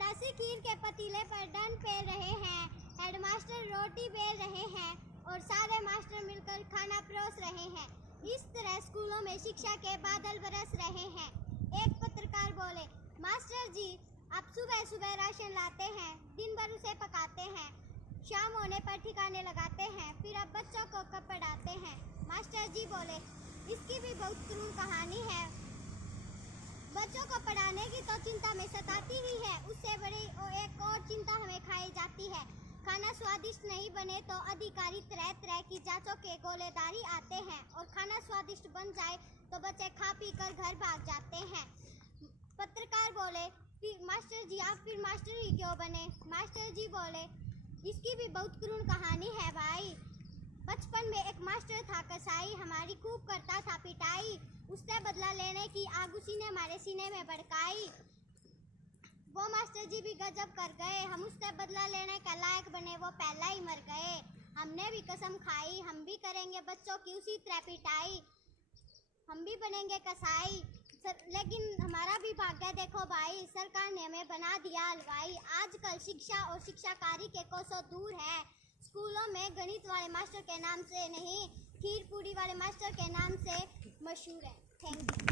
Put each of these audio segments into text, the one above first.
चपरासी खीर के पतीले पर डंड पेल रहे हैं, हेडमास्टर रोटी बेल रहे हैं और सारे मास्टर मिलकर खाना परोस रहे हैं। इस तरह स्कूलों में शिक्षा के बादल बरस रहे हैं। एक पत्रकार बोले, मास्टर जी आप सुबह सुबह राशन लाते हैं, दिन भर उसे पकाते हैं, शाम होने पर ठिकाने लगाते हैं, फिर अब बच्चों को कब पढ़ाते हैं। मास्टर जी बोले, इसकी भी बहुत करूण कहानी है। बच्चों को पढ़ाने की तो चिंता में सताती ही है, उससे बड़ी एक और चिंता हमें खाई जाती है। खाना स्वादिष्ट नहीं बने तो अधिकारी तरह तरह की जांचों के गोलेदारी आते हैं और खाना स्वादिष्ट बन जाए तो बच्चे खा पी कर घर भाग जाते हैं। पत्रकार बोले, मास्टर जी आप फिर मास्टर ही क्यों बने। मास्टर जी बोले, इसकी भी बहुत करूण कहानी है भाई। बचपन में एक मास्टर था कसाई, हमारी खूब करता था पिटाई, उससे बदला लेने की आग उसी ने हमारे सीने में भड़काई। वो मास्टर जी भी गजब कर गए, हम उससे बदला लेने का लायक बने, वो पहला ही मर गए। हमने भी कसम खाई, हम भी करेंगे बच्चों की उसी तरह पिटाई, हम भी बनेंगे कसाई। लेकिन हमारा भी भाग्य देखो भाई, सरकार ने हमें बना दिया हलवाई। आजकल शिक्षा और शिक्षाकारी के कोसों दूर है। स्कूलों में गणित वाले मास्टर के नाम से नहीं, खीर पूरी वाले मास्टर के नाम से मशहूर है। Thank you.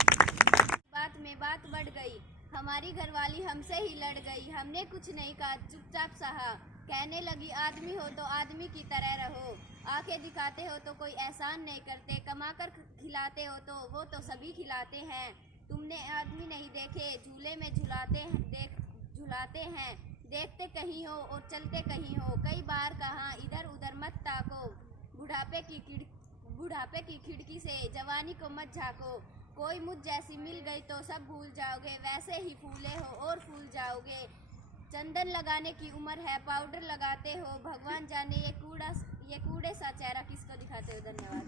बात में बात बढ़ गई, हमारी घरवाली हमसे ही लड़ गई। हमने कुछ नहीं कहा, चुपचाप सहा। कहने लगी, आदमी हो तो आदमी की तरह रहो, आंखें दिखाते हो तो कोई एहसान नहीं करते, कमाकर खिलाते हो तो वो तो सभी खिलाते हैं। तुमने आदमी नहीं देखे, झूले में झुलाते हैं, देखते कहीं हो और चलते कहीं हो। कई बार कहा इधर उधर मत ताको, बुढ़ापे की खिड़की से जवानी को मत झाको। कोई मुझ जैसी मिल गई तो सब भूल जाओगे, वैसे ही फूले हो और फूल जाओगे। चंदन लगाने की उम्र है, पाउडर लगाते हो, भगवान जाने ये कूड़े सा चेहरा किसको दिखाते हो। धन्यवाद।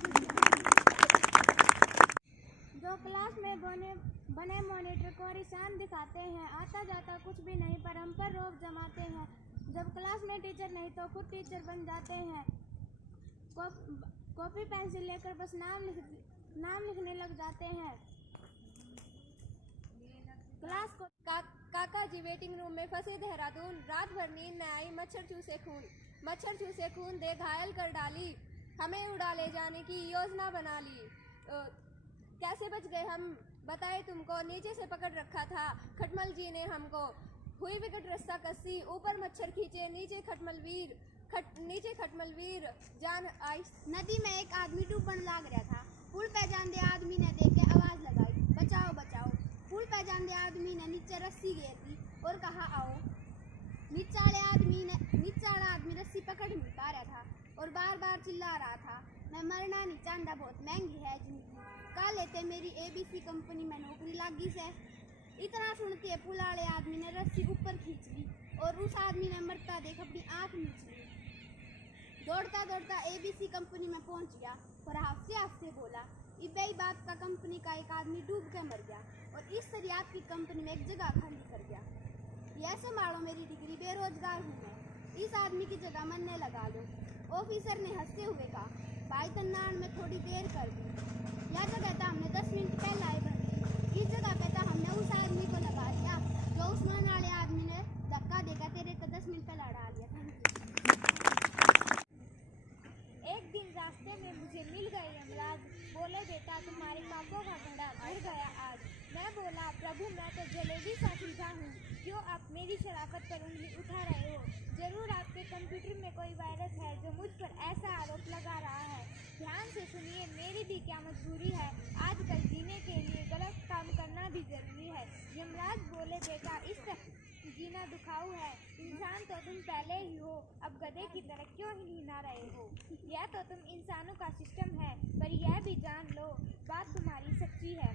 जो क्लास में बने मॉनिटर को रिशान दिखाते हैं, आता जाता कुछ भी नहीं पर हम पर रोब जमाते हैं। जब क्लास में टीचर नहीं तो खुद टीचर बन जाते हैं। कॉपी पेंसिल लेकर बस नाम लिखने लग जाते हैं। क्लास को काका जी वेटिंग रूम में फंसे देहरादून, रात भर नींद न आई, मच्छर चूसे खून दे घायल कर डाली, हमें उड़ा ले जाने की योजना बना ली। कैसे बच गए हम बताए तुमको, नीचे से पकड़ रखा था खटमल जी ने हमको। हुई विकट रास्ता कस्सी, ऊपर मच्छर खींचे, नीचे खटमल वीर जान आई। नदी में एक आदमी डूबने लग रहा था, पुल पे जान दे आदमी ने देख के आवाज लगाई, बचाओ बचाओ। पुल पे जान दे आदमी ने नीचे रस्सी घेर दी और कहा आओ। नीचा वाला आदमी रस्सी पकड़ नहीं पा रहा था और बार बार चिल्ला रहा था, मैं मरना नहीं चाहता, बहुत महंगी है जिंदगी, कल लेते मेरी ABC कंपनी में नौकरी लागी से। इतना सुनते पुल वाले आदमी ने रस्सी ऊपर खींच ली और उस आदमी ने मरता देख अपनी आंख मीच ली। दौड़ता दौड़ता ABC कंपनी में पहुंच गया और हंसते हंसते बोला, इबे बात का कंपनी का एक आदमी डूब के मर गया और इस तरह आपकी कंपनी में एक जगह खाली कर गया। यह संभालो मेरी डिग्री, बेरोजगार हूँ मैं, इस आदमी की जगह मनने लगा लो। ऑफिसर ने हंसते हुए कहा, भाई तन्नान में थोड़ी देर कर दी, यह जगह था हमने 10 मिनट पहले आए बनी, इस जगह पे था हमने उस आदमी को लगा दिया जो उस्मान वाले आदमी ने धक्का देकर तेरे तो 10 मिनट पहले अड़ा लिया। एक दिन रास्ते में मुझे मिल गए यमराज, बोले बेटा तुम्हारे पापों का घड़ा भर गया आज। मैं बोला, प्रभु मैं तो जलेबी सा सीधा हूँ, क्यों आप मेरी शराफत पर उंगली उठा रहे हो। जरूर आपके कंप्यूटर में कोई वायरस है जो मुझ पर ऐसा आरोप लगा रहा है। ध्यान से सुनिए, मेरी भी क्या मजबूरी है, आजकल जीने के लिए गलत काम करना भी जरूरी है। यमराज बोले, बेटा इस तरह जीना दुखाऊ है, इंसान तो तुम पहले ही हो, अब गधे की तरह क्यों हिला रहे हो। यह तो तुम इंसानों का सिस्टम है, पर यह भी जान लो बात तुम्हारी सच्ची है।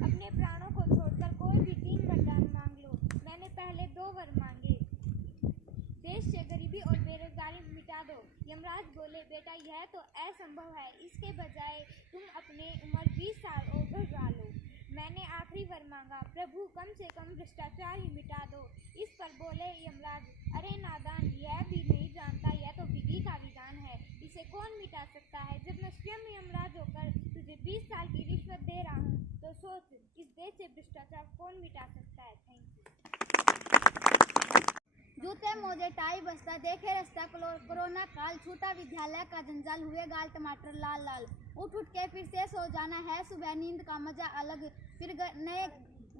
अपने प्राणों को छोड़कर कोई भी 3 वरदान मांग लो, मैंने पहले 2 वर मांगे, देश से गरीबी और बेरोजगारी मिटा दो। यमराज बोले, बेटा यह तो असंभव है, इसके बजाय तुम अपने उम्र 20 साल और बढ़ा लो। मैंने आखिरी वर मांगा, प्रभु कम से कम भ्रष्टाचार ही मिटा दो। इस पर बोले यमराज, अरे नादान, यह भी नहीं जानता, यह तो बिजली का विधान है, इसे कौन मिटा सकता है। जब मैं स्वयं यमराज होकर तुझे 20 साल की रिश्वत दे रहा हूँ तो सोच, इस देश से भ्रष्टाचार कौन मिटा सकता है। Thank you. मोजे टाई बस्ता देखे रास्ता कोरोना काल छूटा विद्यालय का जंजाल हुए गाल टमाटर लाल लाल उठ के फिर से सो जाना है सुबह नींद का मजा अलग फिर नए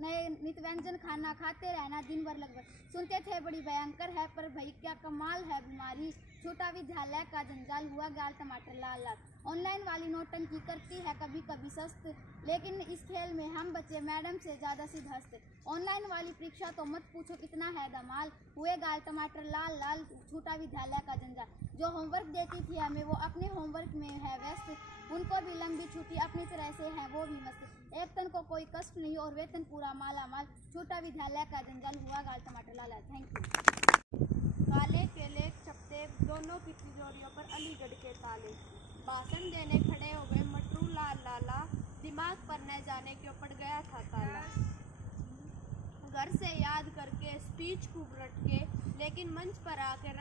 नए नित व्यंजन खाना खाते रहना दिन भर लगभग सुनते थे बड़ी भयंकर है पर भाई क्या कमाल है बीमारी छोटा विद्यालय का जंजाल हुआ गाल टमाटर लाल लाल ऑनलाइन वाली नोटंकी करती है कभी कभी सस्त लेकिन इस खेल में हम बच्चे मैडम से ज़्यादा सिद्धस्त ऑनलाइन वाली परीक्षा तो मत पूछो कितना है धमाल हुए गाल टमाटर लाल लाल छोटा विद्यालय का जंजाल जो होमवर्क देती थी हमें वो अपने होमवर्क में है व्यस्त उनको भी लंबी छुट्टी अपनी तरह से है वो भी मस्त एक तन को कोई कष्ट नहीं और वेतन पूरा माला माल छोटा विद्यालय का जंजाल हुआ गाल टमाटर लाल लाल। Thank you. काले केले चपटे दोनों की तिजोरियों पर अलीगढ़ के ताले भाषण देने खड़े हो गए मटरू लाल लाला दिमाग पर न जाने क्यों पड़ गया था ताला घर से याद करके स्पीच खूब रट के लेकिन मंच पर आके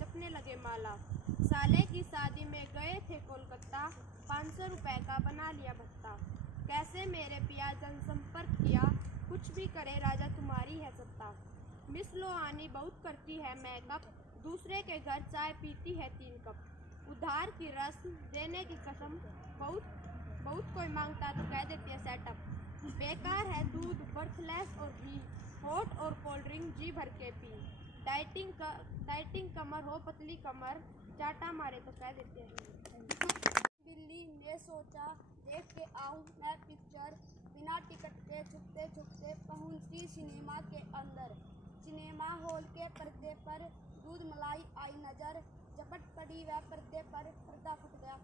जपने लगे माला साले की शादी में गए थे कोलकाता 500 रुपए का बना लिया भत्ता कैसे मेरे पिया जनसंपर्क किया कुछ भी करे राजा तुम्हारी है सत्ता मिस लोहानी बहुत करती है मेकअप दूसरे के घर चाय पीती है 3 कप उधार की रस्म देने की कसम बहुत कोई मांगता तो कह देती है सेटअप बेकार है दूध बर्थलेस और घी हॉट और कोल्ड ड्रिंक जी भर के पी डाइटिंग कमर हो पतली कमर चाटा मारे तो कह देते हैं बिल्ली ने सोचा देख के आऊं मैं पिक्चर बिना टिकट के छुपते पहुंची सिनेमा के अंदर सिनेमा हॉल के पर्दे पर दूध मलाई आई नजर झपट पड़ी वह पर्दे पर पर्दा फट गया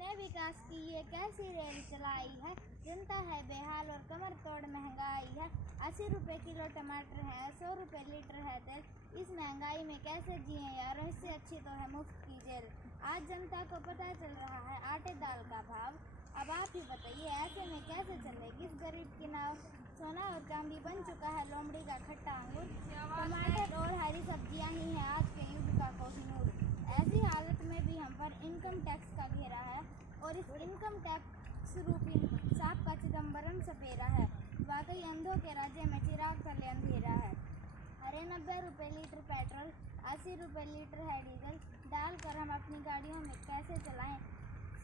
ने विकास की ये कैसी रेल चलाई है जनता है बेहाल और कमर तोड़ महंगाई है 80 रुपए किलो टमाटर है 100 रुपए लीटर है तेल इस महंगाई में कैसे जिए यार इससे अच्छी तो है मुफ्त की जेल आज जनता को पता चल रहा है आटे दाल का भाव अब आप ही बताइए ऐसे में कैसे चले किस गरीब की नाव सोना और चांदी बन चुका है लोमड़ी का खट्टा अंगूर टमाटर और हरी सब्जियां ही हैं आज के युग का कोहिनूर ऐसी हालत में भी हम पर इनकम टैक्स का घेरा है और इस इनकम टैक्स रूपी सांप का चिदम्बरम सपेरा है वाकई अंधों के राज्य में चिराग तले अंधेरा है अरे 90 रुपए लीटर पेट्रोल 80 रुपए लीटर है डीजल डालकर हम अपनी गाड़ियों में कैसे चलाएं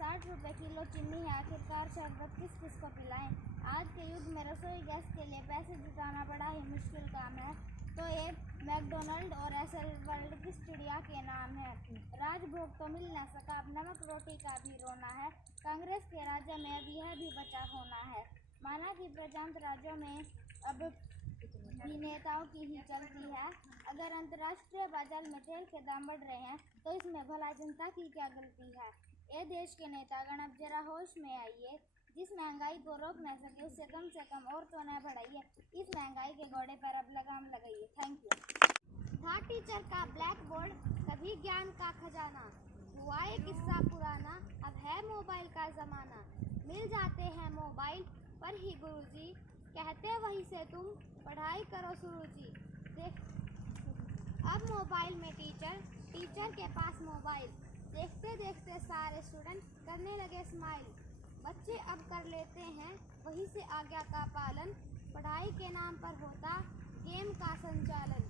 60 रुपए किलो चीनी है आखिरकार शरबत किस को पिलाएं आज के युग में रसोई गैस के लिए पैसे जुटाना बड़ा ही मुश्किल काम है तो ये मैकडोनल्ड और एसएल वर्ल्ड किस चिड़िया के नाम है राजभोग तो मिल न सका अब नमक रोटी का भी रोना है कांग्रेस के राज्य में अब यह भी बचा होना है माना कि प्रजातंत्र राज्यों में अब भी नेताओं की ही चलती है अगर अंतर्राष्ट्रीय बाजार में तेल के दाम बढ़ रहे हैं तो इसमें भला जनता की क्या गलती है ये देश के नेतागण अब जरा होश में आइए जिस महंगाई को रोक न सके उससे कम से कम और तो न बढ़ाइए इस महंगाई के घोड़े पर अब लगाम लगाइए। Thank you. था टीचर का ब्लैक बोर्ड कभी ज्ञान का खजाना हुआ ये किस्सा पुराना अब है मोबाइल का जमाना मिल जाते हैं मोबाइल पर ही गुरुजी कहते वहीं से तुम पढ़ाई करो सुरुचि देख अब मोबाइल में टीचर के पास मोबाइल देखते देखते सारे स्टूडेंट करने लगे स्माइल बच्चे अब कर लेते हैं वहीं से आज्ञा का पालन पढ़ाई के नाम पर होता गेम का संचालन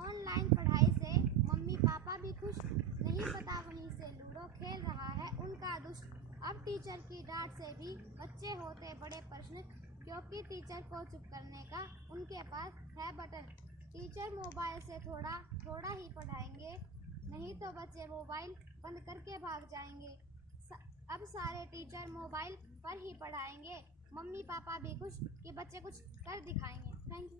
ऑनलाइन पढ़ाई से मम्मी पापा भी खुश नहीं पता वहीं से लूडो खेल रहा है उनका दुष्ट अब टीचर की डांट से भी बच्चे होते बड़े प्रश्न क्योंकि टीचर को चुप करने का उनके पास है बटन टीचर मोबाइल से थोड़ा ही पढ़ाएंगे नहीं तो बच्चे मोबाइल बंद करके भाग जाएंगे अब सारे टीचर मोबाइल पर ही पढ़ाएंगे मम्मी पापा भी खुश कि बच्चे कुछ कर दिखाएंगे। Thank you.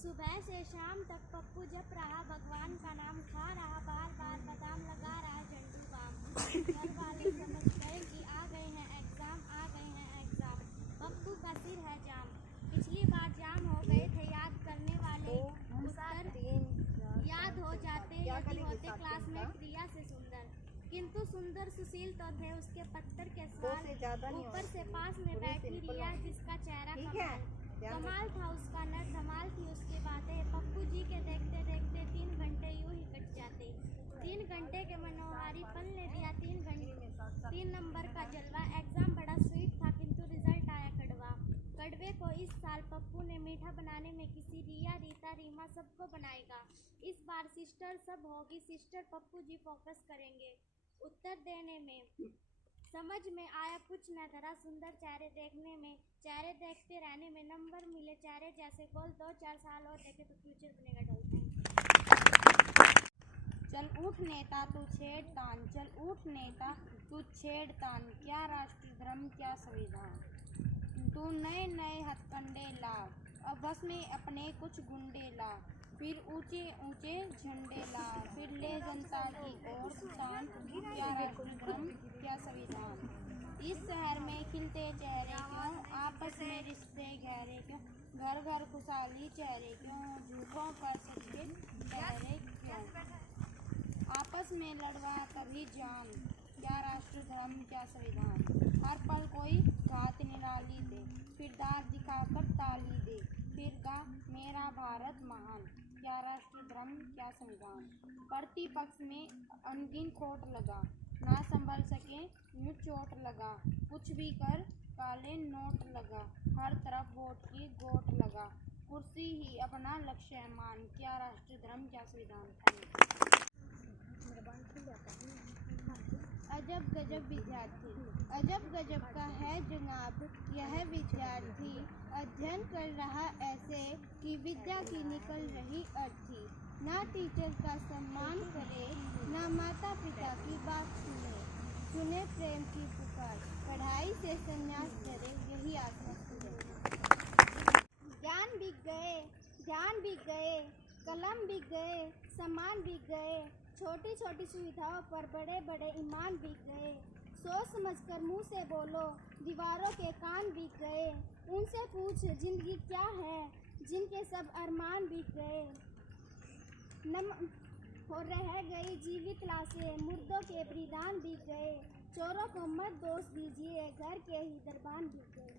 सुबह से शाम तक पप्पू जप रहा भगवान का नाम खा रहा बार बार बादाम लगा रहा झंडू बाम घर वाले समझ गए कि आ गए हैं एग्जाम पप्पू का सिर है जाम पिछली बार जाम हो गए थे याद करने वाले उत्तर याद हो जाते यदि होते क्लासमेट प्रिया से सुंदर किंतु सुंदर सुशील तो थे उसके पत्थर के सवाल ऊपर से पास में बैठी रिया जिसका चेहरा कमाल था उसका नर धमाल थी उसकी बातें पप्पू जी के देखते देखते 3 घंटे यूं ही कट जाते 3 घंटे के मनोहारी पल ने दिया 3 नंबर का जलवा एग्जाम बड़ा स्वीट था किंतु रिजल्ट आया कड़वा कड़वे को इस साल पप्पू ने मीठा बनाने में किसी रिया, रीता, रीमा सबको बनाएगा। इस बार सिस्टर सब होगी, सिस्टर पप्पू जी फोकस करेंगे। उत्तर देने में समझ में आया कुछ न धरा सुंदर चेहरे देखने में, चेहरे देखते रहने में, नंबर मिले चेहरे जैसे गोल, 2-4 साल और देखे तो फ्यूचर बनेगा डॉल्फिन। चल उठ नेता तू छेड़ तान, चल उठ नेता तू छेड़ तान, क्या राष्ट्र धर्म क्या संविधान। तू नए नए हथकंडे ला, अब बस में अपने कुछ गुंडे ला, फिर ऊंचे ऊंचे झंडे ला, फिर ले जनता की ओर तान, क्या राष्ट्र धर्म क्या संविधान। इस शहर में खिलते चेहरे क्यों, आपस में रिश्ते गहरे क्यों, घर घर खुशहाली चेहरे क्यों, झूठों पर सच्चे चेहरे क्यों, आपस में लड़वा कभी जान, क्या राष्ट्र धर्म क्या संविधान। हर पल कोई घात निराली दे, फिर दांत दिखाकर ताली दे, फिर गा मेरा भारत महान, क्या राष्ट्र धर्म क्या संविधान। प्रतिपक्ष में अनगिन खोट लगा, ना संभल सके यूं चोट लगा, कुछ भी कर काले नोट लगा, हर तरफ वोट की गोट लगा, कुर्सी ही अपना लक्ष्य है मान, क्या राष्ट्र धर्म क्या संविधान। अजब गजब विद्यार्थी, अजब गजब का है जनाब यह विद्यार्थी, अध्ययन कर रहा ऐसे कि विद्या की निकल रही अर्थी, ना टीचर का सम्मान करे, ना माता पिता की बात सुने, सुने प्रेम की पुकार, पढ़ाई से संन्यास करे, यही आशा सुने। ज्ञान बिक गए, ध्यान बिक गए, कलम बिक गए, सम्मान बिक गए, छोटी छोटी सुविधाओं पर बड़े बड़े ईमान बिक गए, सोच समझकर मुंह से बोलो, दीवारों के कान बिक गए, उनसे पूछ जिंदगी क्या है, जिनके सब अरमान बिक गए, और रह गई जीवित लाशें, मुर्दों के बलिदान बिक गए, चोरों को मत दोष दीजिए, घर के ही दरबान बिक गए।